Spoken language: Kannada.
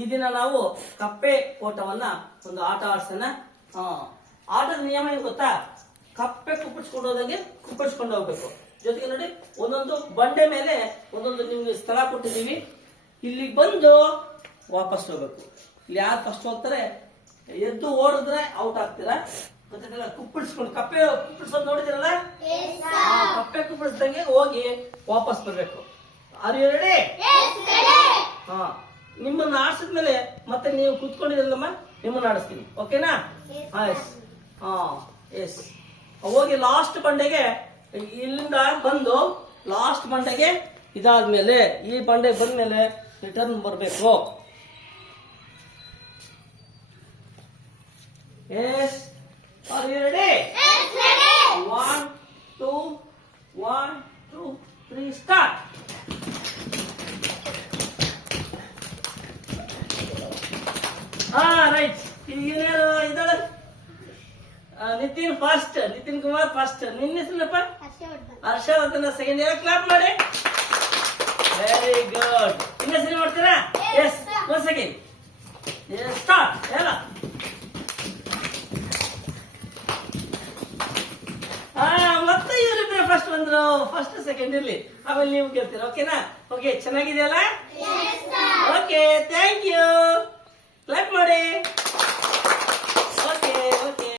ಈ ದಿನ ನಾವು ಕಪ್ಪೆ ಓಟವನ್ನ ಒಂದು ಆಟ ಆಡ್ಸೋಣ. ಆಟದ ನಿಯಮ ಏನು ಗೊತ್ತಾ? ಕಪ್ಪೆ ಕುಪ್ಪಳಿಸ್ಕೊಂಡು ಹೋದಂಗೆ ಕುಪ್ಪಳಿಸ್ಕೊಂಡು ಹೋಗ್ಬೇಕು. ಜೊತೆಗೆ ನೋಡಿ, ಒಂದೊಂದು ಬಂಡೆ ಮೇಲೆ ಒಂದೊಂದು ನಿಮ್ಗೆ ಸ್ಥಳ ಕೊಟ್ಟಿದ್ದೀವಿ. ಇಲ್ಲಿ ಬಂದು ವಾಪಸ್ ಹೋಗ್ಬೇಕು. ಇಲ್ಲಿ ಯಾರು ಫಸ್ಟ್ ಹೋಗ್ತಾರೆ, ಎದ್ದು ಓಡಿದ್ರೆ ಔಟ್ ಆಗ್ತೀರಾ. ಗೊತ್ತಿಲ್ಲ, ಕುಪ್ಪಳಿಸ್ಕೊಂಡು ಕಪ್ಪೆ ಕುಪ್ಪಳಿಸೋದು ನೋಡಿದಿರಲ್ಲ, ಕಪ್ಪೆ ಕುಪ್ಪಳಿಸ್ದಂಗೆ ಹೋಗಿ ವಾಪಸ್ ಬರ್ಬೇಕು. Are you ready? ನಿಮ್ಮನ್ನ ಆಡಿಸಿದ್ಮೇಲೆ ಮತ್ತೆ ನೀವು ಕೂತ್ಕೊಂಡಿರಲ್ಲಮ್ಮ, ನಿಮ್ಮನ್ನ ಆಡಿಸ್ತೀನಿ. ಓಕೆನಾ? ಎಸ್. ಹೋಗಿ ಲಾಸ್ಟ್ ಬಂಡೆಗೆ, ಇಲ್ಲಿಂದ ಬಂದು ಲಾಸ್ಟ್ ಬಂಡೆಗೆ ಇದಾದ್ಮೇಲೆ ಈ ಬಂಡೆ ಬಂದ್ಮೇಲೆ ರಿಟರ್ನ್ ಬರಬೇಕು. Yes, are you ready? 1 2 1 2 3 start. Right. ಈಗೇನಾರು ಇದ್ದಾಳೆ ನಿತಿನ್ ಫಸ್ಟ್, ನಿತಿನ್ ಕುಮಾರ್ ಫಸ್ಟ್. ನಿನ್ನ ಹೆಸರಪ್ಪ? ಹರ್ಷವರ್ಧನ ಸೆಕೆಂಡ್. ಇಯರ್ ಕ್ಲಾಪ್ ಮಾಡಿ. Very good. ಇನ್ನ ಸರಿ ಮಾಡ್ತೀರಾ? Yes, 1 second. ಸ್ಟಾರ್ಟ್. ಹೇಳ. ಮತ್ತೆ ಇವರಿಬ್ಬರು ಫಸ್ಟ್ ಬಂದ್ರು. ಫಸ್ಟ್ ಸೆಕೆಂಡ್ ಇರ್ಲಿ, ಆಮೇಲೆ ನೀವು ಗೆಲ್ತೀರಾ. ಓಕೆನಾ? ಓಕೆ, ಚೆನ್ನಾಗಿದೆಯಲ್ಲ? Okay, thank you. ಕ್ಲಾಪ್ ಮಾಡಿ.